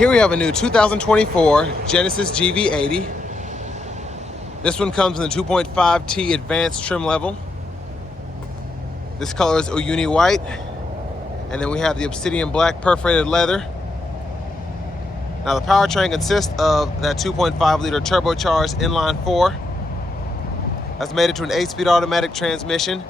Here we have a new 2024 Genesis GV80. This one comes in the 2.5T Advanced trim level. This color is uyuni white. And then we have the obsidian black perforated leather. Now the powertrain consists of that 2.5 liter turbocharged inline 4. That's made it to an 8-speed automatic transmission.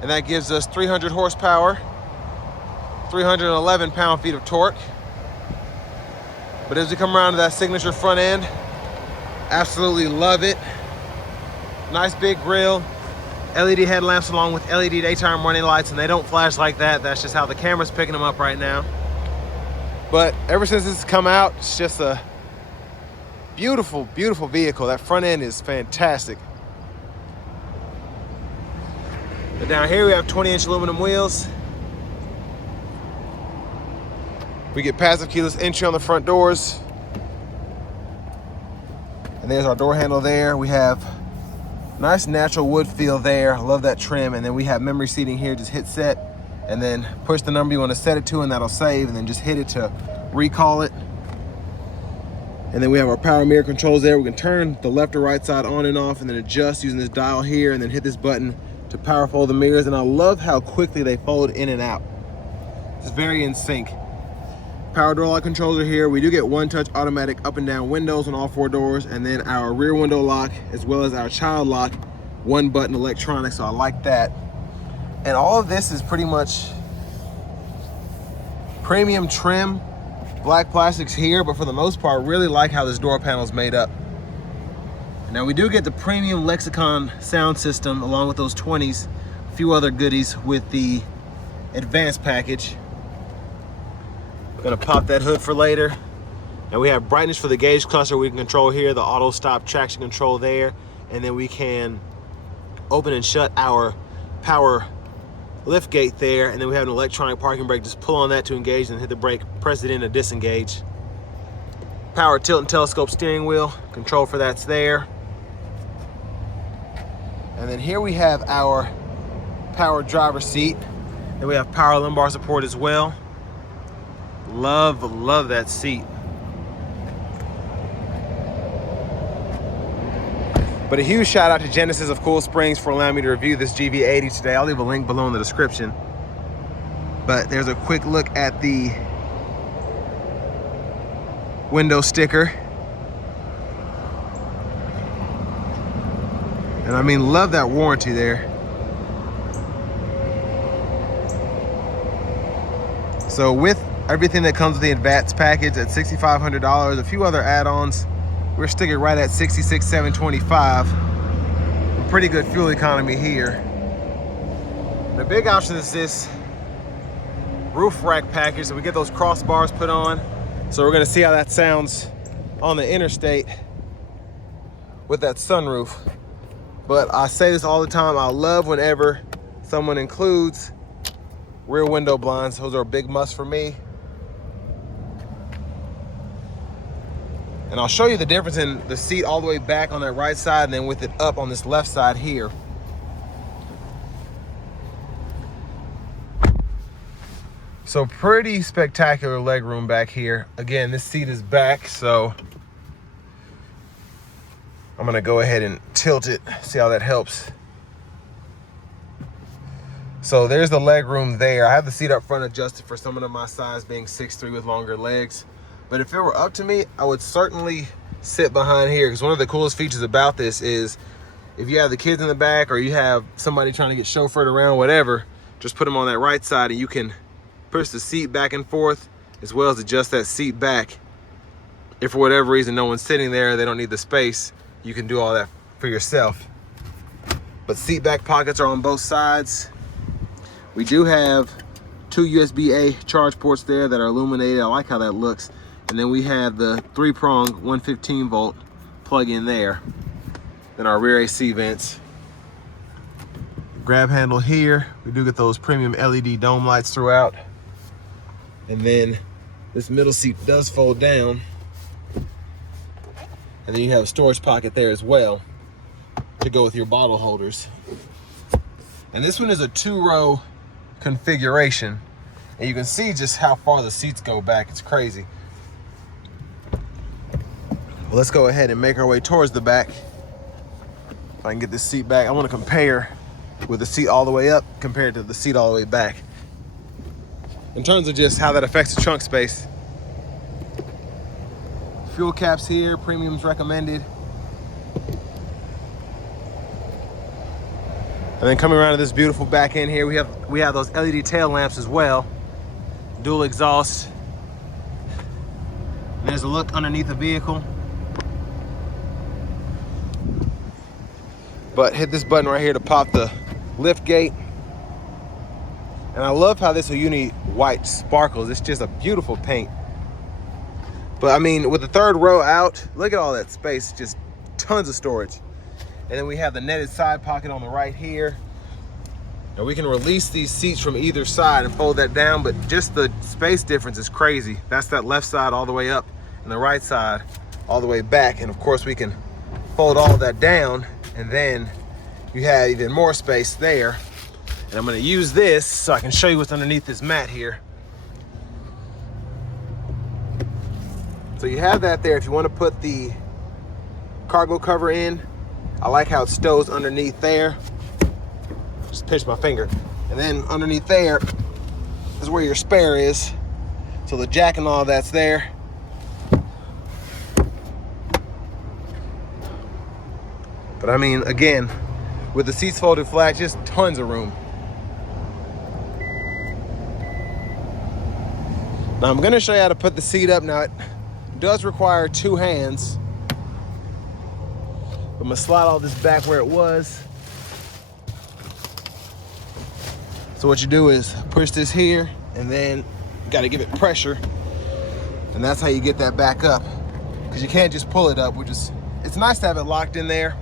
And that gives us 300 horsepower, 311 pound-feet of torque. But as we come around to that signature front end, absolutely love it. Nice big grille, LED headlamps along with LED daytime running lights, and they don't flash like that. That's just how the camera's picking them up right now. But ever since it's come out, it's just a beautiful, beautiful vehicle. That front end is fantastic. But down here we have 20-inch aluminum wheels. We get passive keyless entry on the front doors. And there's our door handle there. We have nice natural wood feel there. I love that trim. And then we have memory seating here. Just hit set and then push the number you want to set it to, and that'll save, and then just hit it to recall it. And then we have our power mirror controls there. We can turn the left or right side on and off and then adjust using this dial here, and then hit this button to power fold the mirrors. And I love how quickly they fold in and out. It's very in sync. Power door lock controls are here. We do get one-touch automatic up and down windows on all 4 doors, and then our rear window lock as well as our child lock, 1-button electronic, so I like that. And all of this is pretty much premium trim, black plastics here, but for the most part, really like how this door panel is made up. Now we do get the premium Lexicon sound system along with those 20s, a few other goodies with the Advanced package. Gonna pop that hood for later. And we have brightness for the gauge cluster we can control here, the auto stop traction control there, and then we can open and shut our power lift gate there, and then we have an electronic parking brake. Just pull on that to engage and hit the brake, press it in to disengage. Power tilt and telescope steering wheel, control for that's there. And then here we have our power driver's seat, and we have power lumbar support as well. Love that seat. But a huge shout out to Genesis of Cool Springs for allowing me to review this GV80 today. I'll leave a link below in the description. But there's a quick look at the window sticker. And I mean, love that warranty there. So with everything that comes with the Advanced package at $6,500, a few other add-ons, we're sticking right at $66,725. Pretty good fuel economy here. The big option is this roof rack package, so we get those crossbars put on. So we're gonna see how that sounds on the interstate with that sunroof. But I say this all the time, I love whenever someone includes rear window blinds. Those are a big must for me. And I'll show you the difference in the seat all the way back on that right side and then with it up on this left side here. So pretty spectacular leg room back here. Again, this seat is back, so I'm gonna go ahead and tilt it, see how that helps. So there's the leg room there. I have the seat up front adjusted for someone of my size, being 6'3" with longer legs. But if it were up to me, I would certainly sit behind here, because one of the coolest features about this is if you have the kids in the back or you have somebody trying to get chauffeured around, whatever, just put them on that right side and you can push the seat back and forth as well as adjust that seat back. If for whatever reason no one's sitting there, they don't need the space, you can do all that for yourself. But seat back pockets are on both sides. We do have 2 USB-A charge ports there that are illuminated. I like how that looks. And then we have the 3-prong 115 volt plug in there. Then our rear AC vents. Grab handle here. We do get those premium LED dome lights throughout. And then this middle seat does fold down. And then you have a storage pocket there as well to go with your bottle holders. And this one is a 2-row configuration. And you can see just how far the seats go back. It's crazy. Well, let's go ahead and make our way towards the back. If I can get this seat back, I want to compare with the seat all the way up compared to the seat all the way back. In terms of just how that affects the trunk space. Fuel caps here, premiums recommended. And then coming around to this beautiful back end here, we have those LED tail lamps as well. Dual exhaust. There's a look underneath the vehicle. But hit this button right here to pop the lift gate. And I love how this uyuni white sparkles. It's just a beautiful paint. But I mean, with the third row out, look at all that space, just tons of storage. And then we have the netted side pocket on the right here. And we can release these seats from either side and fold that down, but just the space difference is crazy. That's that left side all the way up and the right side all the way back. And of course we can fold all that down, and then you have even more space there. And I'm gonna use this so I can show you what's underneath this mat here. So you have that there if you want to put the cargo cover in. I like how it stows underneath there. Just pinch my finger. And then underneath there is where your spare is. So the jack and all that's there. But I mean, again, with the seats folded flat, just tons of room. Now I'm gonna show you how to put the seat up. Now it does require two hands. I'm gonna slide all this back where it was. So what you do is push this here, and then you gotta give it pressure. And that's how you get that back up. Because you can't just pull it up, it's nice to have it locked in there.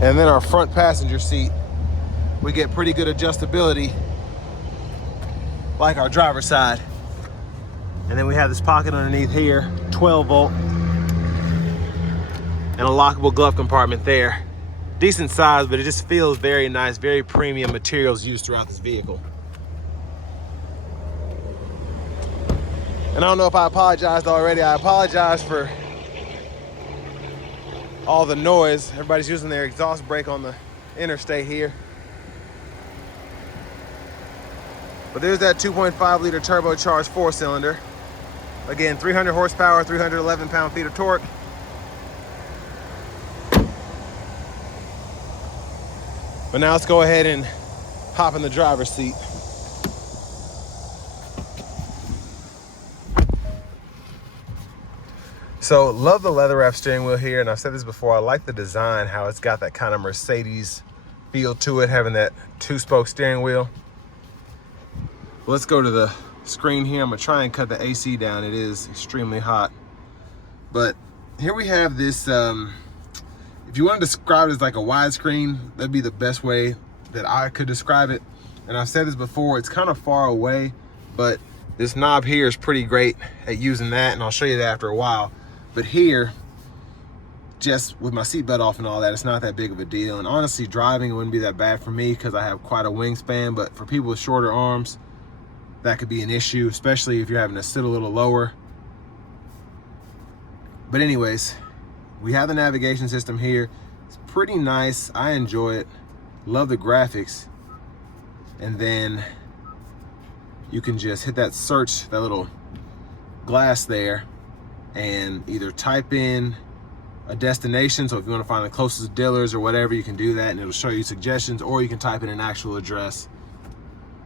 And then our front passenger seat, we get pretty good adjustability, like our driver's side. And then we have this pocket underneath here, 12 volt, and a lockable glove compartment there. Decent size, but it just feels very nice, very premium materials used throughout this vehicle. And I don't know if I apologized already. I apologize for all the noise. Everybody's using their exhaust brake on the interstate here. But there's that 2.5 liter turbocharged 4-cylinder. Again, 300 horsepower, 311 pound-feet of torque. But now let's go ahead and hop in the driver's seat. So love the leather wrap steering wheel here, and I've said this before, I like the design, how it's got that kind of Mercedes feel to it, having that 2-spoke steering wheel. Let's go to the screen here. I'm gonna try and cut the AC down. It is extremely hot. But here we have this, if you want to describe it as like a widescreen, that'd be the best way that I could describe it. And I've said this before, it's kind of far away, but this knob here is pretty great at using that, and I'll show you that after a while. But here, just with my seatbelt off and all that, it's not that big of a deal. And honestly, driving, it wouldn't be that bad for me because I have quite a wingspan, but for people with shorter arms, that could be an issue, especially if you're having to sit a little lower. But anyways, we have the navigation system here. It's pretty nice. I enjoy it. Love the graphics. And then you can just hit that search, that little glass there, and either type in a destination. So if you want to find the closest dealers or whatever, you can do that and it'll show you suggestions, or you can type in an actual address.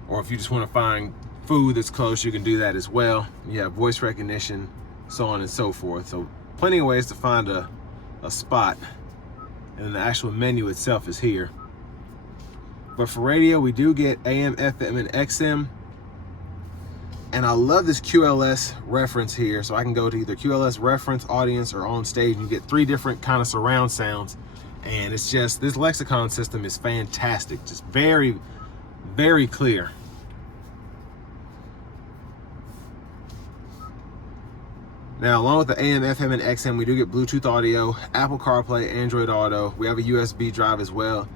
Or if you just want to find food that's close, you can do that as well. You have voice recognition, so on and so forth. So plenty of ways to find a spot. And then the actual menu itself is here. But for radio, we do get AM, FM, and XM. And I love this QLS reference here. So I can go to either QLS reference, audience, or on stage, and you get 3 different kind of surround sounds. And it's just, this Lexicon system is fantastic. Just very, very clear. Now, along with the AM, FM, and XM, we do get Bluetooth audio, Apple CarPlay, Android Auto. We have a USB drive as well.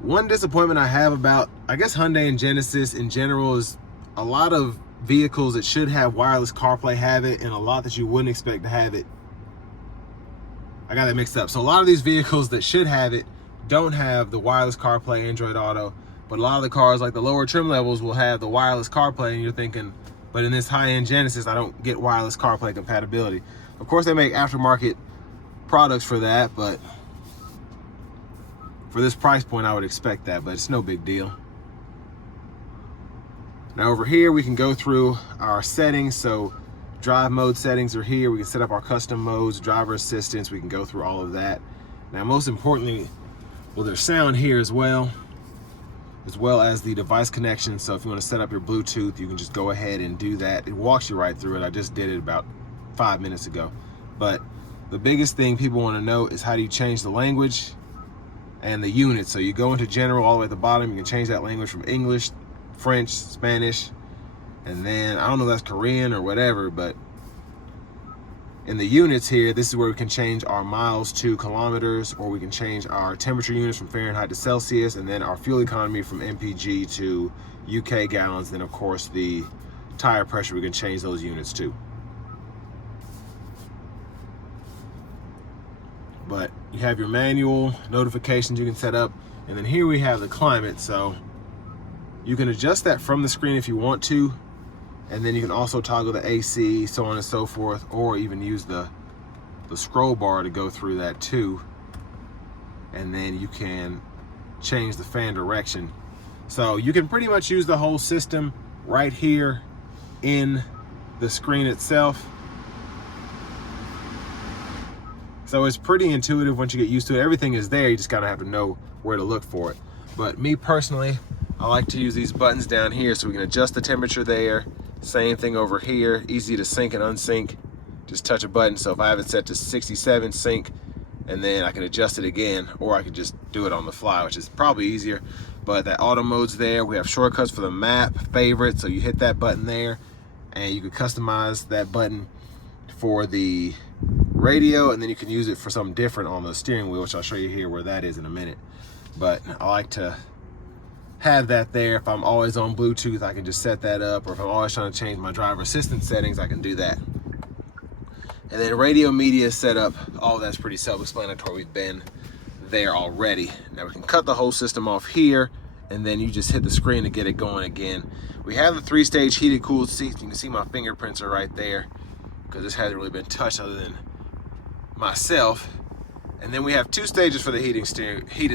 One disappointment I have about, I guess, Hyundai and Genesis in general is a lot of vehicles that should have wireless CarPlay have it, and a lot that you wouldn't expect to have it. I got that mixed up. So a lot of these vehicles that should have it don't have the wireless CarPlay, Android Auto, but a lot of the cars, like the lower trim levels, will have the wireless CarPlay, and you're thinking, but in this high-end Genesis, I don't get wireless CarPlay compatibility. Of course, they make aftermarket products for that, but for this price point, I would expect that, but it's no big deal. Now over here, we can go through our settings. So drive mode settings are here. We can set up our custom modes, driver assistance. We can go through all of that. Now, most importantly, well, there's sound here as well as the device connection. So if you want to set up your Bluetooth, you can just go ahead and do that. It walks you right through it. I just did it about 5 minutes ago. But the biggest thing people want to know is, how do you change the language and the unit? So you go into general all the way at the bottom. You can change that language from English, French, Spanish, and then I don't know if that's Korean or whatever, but in the units here, this is where we can change our miles to kilometers, or we can change our temperature units from Fahrenheit to Celsius, and then our fuel economy from MPG to UK gallons. Then of course the tire pressure, we can change those units too. But you have your manual notifications you can set up, and then here we have the climate. So you can adjust that from the screen if you want to, and then you can also toggle the AC, so on and so forth, or even use the scroll bar to go through that too. And then you can change the fan direction. So you can pretty much use the whole system right here in the screen itself. So it's pretty intuitive once you get used to it. Everything is there, you just gotta have to know where to look for it. But me personally, I like to use these buttons down here so we can adjust the temperature there. Same thing over here, easy to sync and unsync. Just touch a button. So if I have it set to 67, sync, and then I can adjust it again, or I could just do it on the fly, which is probably easier. But that auto mode's there. We have shortcuts for the map, favorite, so you hit that button there, and you can customize that button for the radio, and then you can use it for something different on the steering wheel, which I'll show you here where that is in a minute. But I like to have that there. If I'm always on Bluetooth, I can just set that up, or if I'm always trying to change my driver assistance settings, I can do that. And then radio media setup, all that's pretty self-explanatory. We've been there already. Now we can cut the whole system off here, and then you just hit the screen to get it going again. We have the 3-stage heated cooled seats. You can see my fingerprints are right there, because this hasn't really been touched other than myself. And then we have 2 stages for the heated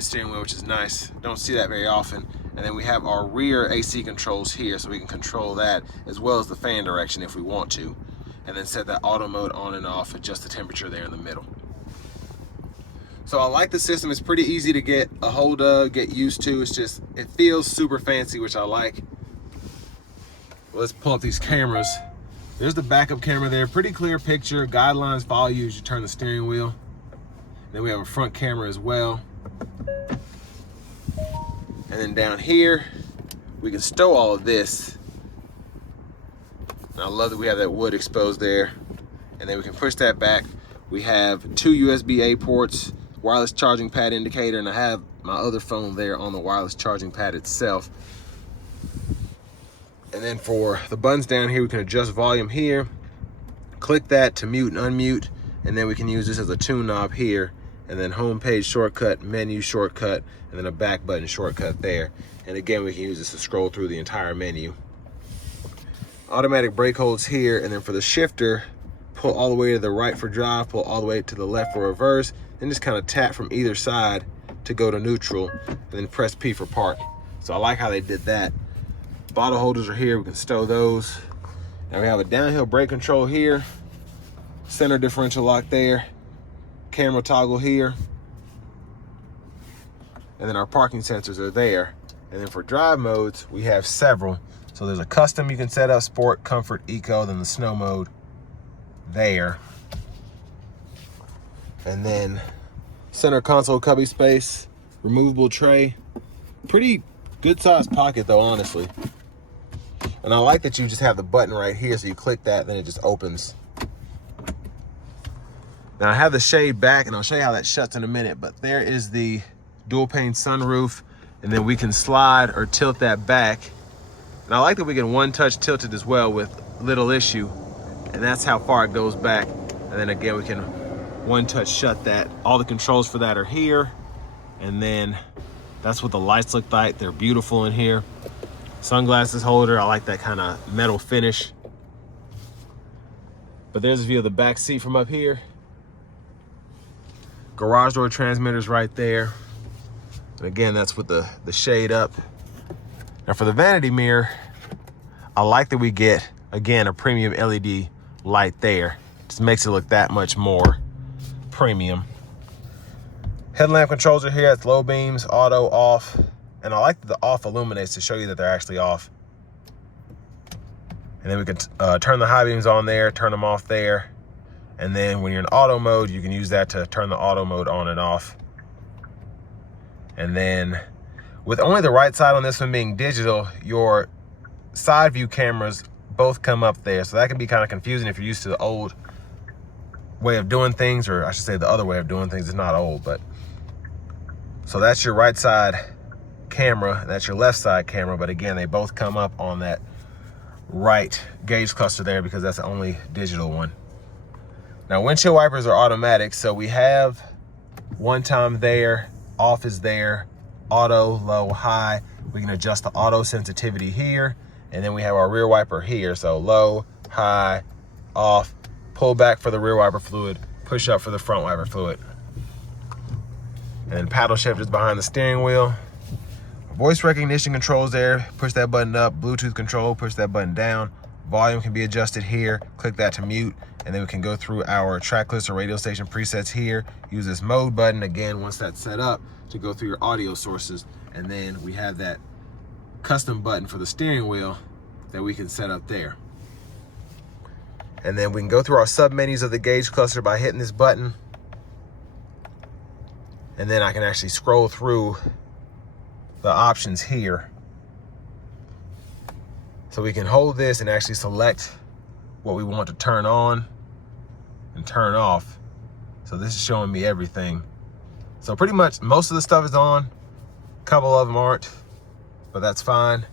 steering wheel, which is nice. Don't see that very often. And then we have our rear AC controls here, so we can control that, as well as the fan direction if we want to. And then set that auto mode on and off, adjust the temperature there in the middle. So I like the system. It's pretty easy to get a hold of, get used to. It's just, it feels super fancy, which I like. Let's pull up these cameras. There's the backup camera there, pretty clear picture. Guidelines follow you as you turn the steering wheel. Then we have a front camera as well. And then down here, we can stow all of this. And I love that we have that wood exposed there. And then we can push that back. We have 2 USB-A ports, wireless charging pad indicator, and I have my other phone there on the wireless charging pad itself. And then for the buttons down here, we can adjust volume here. Click that to mute and unmute. And then we can use this as a tune knob here. And then home page shortcut, menu shortcut, and then a back button shortcut there. And again, we can use this to scroll through the entire menu. Automatic brake holds here, and then for the shifter, pull all the way to the right for drive, pull all the way to the left for reverse, and just kind of tap from either side to go to neutral, and then press P for park. So I like how they did that. Bottle holders are here, we can stow those. Now we have a downhill brake control here, center differential lock there, camera toggle here, and then our parking sensors are there. And then for drive modes, we have several. So there's a custom you can set up, sport, comfort, eco, then the snow mode there. And then center console cubby space, removable tray. Pretty good sized pocket though, honestly. And I like that you just have the button right here, so you click that, then it just opens. Now I have the shade back, and I'll show you how that shuts in a minute, but there is the dual pane sunroof, and then we can slide or tilt that back. And I like that we can one touch tilt it as well with little issue. And that's how far it goes back. And then again, we can one touch shut that. All the controls for that are here. And then that's what the lights look like. They're beautiful in here. Sunglasses holder, I like that kind of metal finish. But there's a view of the back seat from up here. Garage door transmitters right there. And again, that's with the shade up. Now for the vanity mirror, I like that we get, again, a premium LED light there. Just makes it look that much more premium. Headlamp controls are here. It's low beams, auto, off. And I like that the off illuminates to show you that they're actually off. And then we can turn the high beams on there, turn them off there. And then when you're in auto mode, you can use that to turn the auto mode on and off. And then with only the right side on this one being digital, your side view cameras both come up there. So that can be kind of confusing if you're used to the old way of doing things, or I should say the other way of doing things. It's not old, but. So that's your right side camera, that's your left side camera, but again, they both come up on that right gauge cluster there because that's the only digital one. Now windshield wipers are automatic, so we have one time there, off is there, auto, low, high. We can adjust the auto sensitivity here, and then we have our rear wiper here, so low, high, off, pull back for the rear wiper fluid, push up for the front wiper fluid. And then paddle shifters behind the steering wheel. Voice recognition controls there, push that button up. Bluetooth control, push that button down. Volume can be adjusted here, click that to mute, and then we can go through our track list or radio station presets here. Use this mode button, again, once that's set up, to go through your audio sources. And then we have that custom button for the steering wheel that we can set up there. And then we can go through our sub-menus of the gauge cluster by hitting this button. And then I can actually scroll through the options here. So we can hold this and actually select what we want to turn on and turn off. So this is showing me everything. So pretty much most of the stuff is on. A couple of them aren't, but that's fine.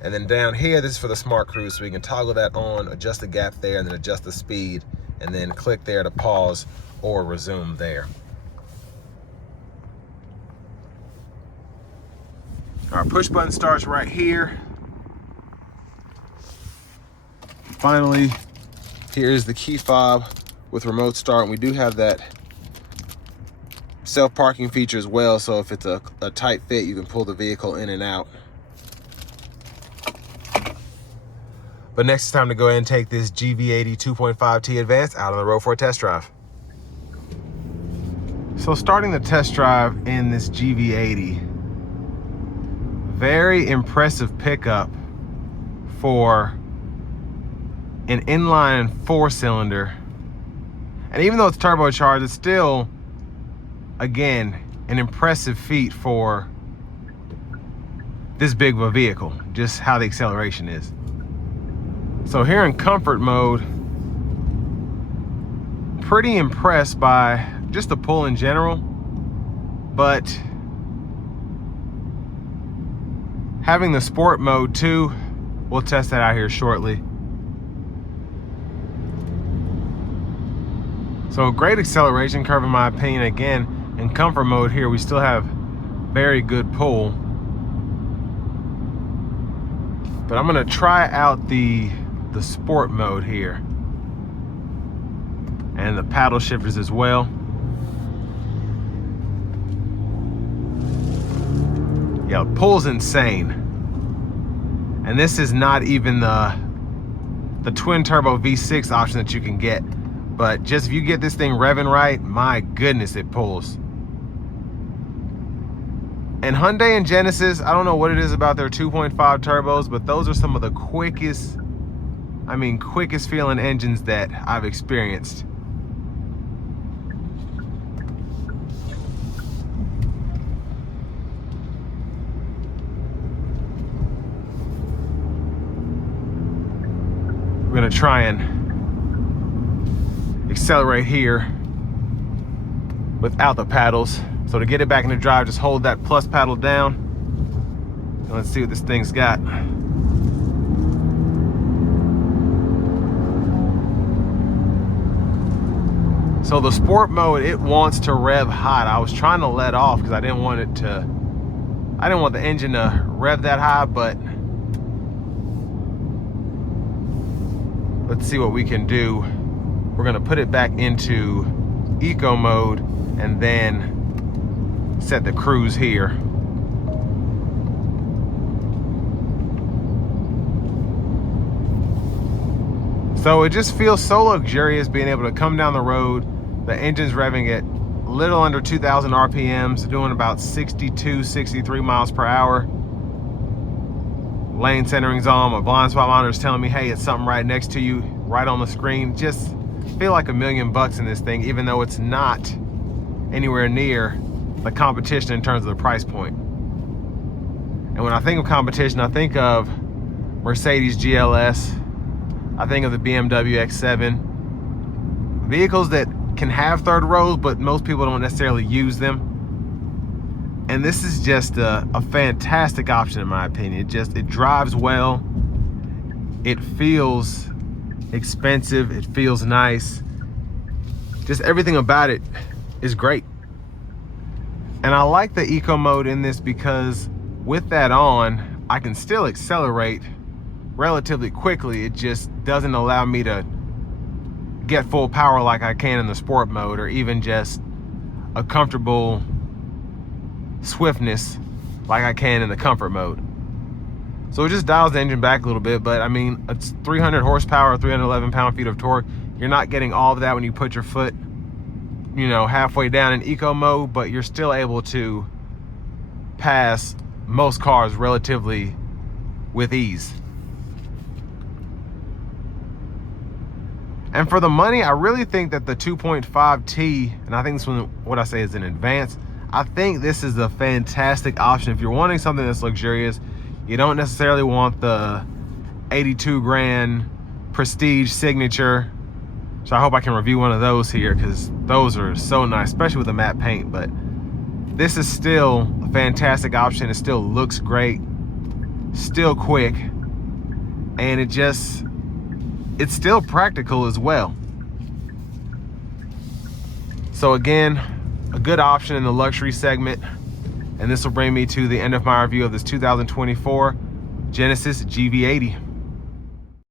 And then down here, this is for the smart cruise. So we can toggle that on, adjust the gap there, and then adjust the speed, and then click there to pause or resume there. Our push button starts right here. Finally, here's the key fob with remote start. And we do have that self-parking feature as well. So if it's a tight fit, you can pull the vehicle in and out. But next it's time to go ahead and take this GV80 2.5T Advanced out on the road for a test drive. So starting the test drive in this GV80, very impressive pickup for an inline 4-cylinder. And even though it's turbocharged, it's still, again, an impressive feat for this big of a vehicle, just how the acceleration is. So here in comfort mode, pretty impressed by just the pull in general, but having the sport mode too, we'll test that out here shortly. So a great acceleration curve in my opinion. Again, in comfort mode here, we still have very good pull. But I'm gonna try out the sport mode here. And the paddle shifters as well. Yeah, pull's insane. And this is not even the twin turbo V6 option that you can get. But just if you get this thing revving right, my goodness, it pulls. And Hyundai and Genesis, I don't know what it is about their 2.5 turbos, but those are some of the quickest feeling engines that I've experienced. We're gonna try and accelerate here without the paddles. So to get it back into drive, just hold that plus paddle down. And let's see what this thing's got. So the sport mode, it wants to rev hot. I was trying to let off because I didn't want the engine to rev that high, but let's see what we can do. We're gonna put it back into eco mode and then set the cruise here. So it just feels so luxurious being able to come down the road. The engine's revving at a little under 2,000 RPMs, doing about 62, 63 miles per hour. Lane centering's on, my blind spot monitor is telling me, hey, it's something right next to you, right on the screen. Just feel like $1 million in this thing, even though it's not anywhere near the competition in terms of the price point. And when I think of competition, I think of Mercedes GLS, I think of the BMW X7, vehicles that can have third rows, but most people don't necessarily use them. And this is just a fantastic option in my opinion. It drives well, it feels expensive, it feels nice. Just everything about it is great. And I like the eco mode in this because with that on, I can still accelerate relatively quickly. It just doesn't allow me to get full power like I can in the sport mode, or even just a comfortable swiftness like I can in the comfort mode. So it just dials the engine back a little bit, but I mean, it's 300 horsepower, 311 pound-feet of torque. You're not getting all of that when you put your foot, you know, halfway down in eco mode, but you're still able to pass most cars relatively with ease. And for the money, I really think that the 2.5T, and I think this one, what I say is an Advanced, I think this is a fantastic option. If you're wanting something that's luxurious, you don't necessarily want the 82 grand Prestige Signature. So I hope I can review one of those here, because those are so nice, especially with the matte paint. But this is still a fantastic option. It still looks great, still quick, and it's still practical as well. So again, a good option in the luxury segment. And this will bring me to the end of my review of this 2024 Genesis GV80.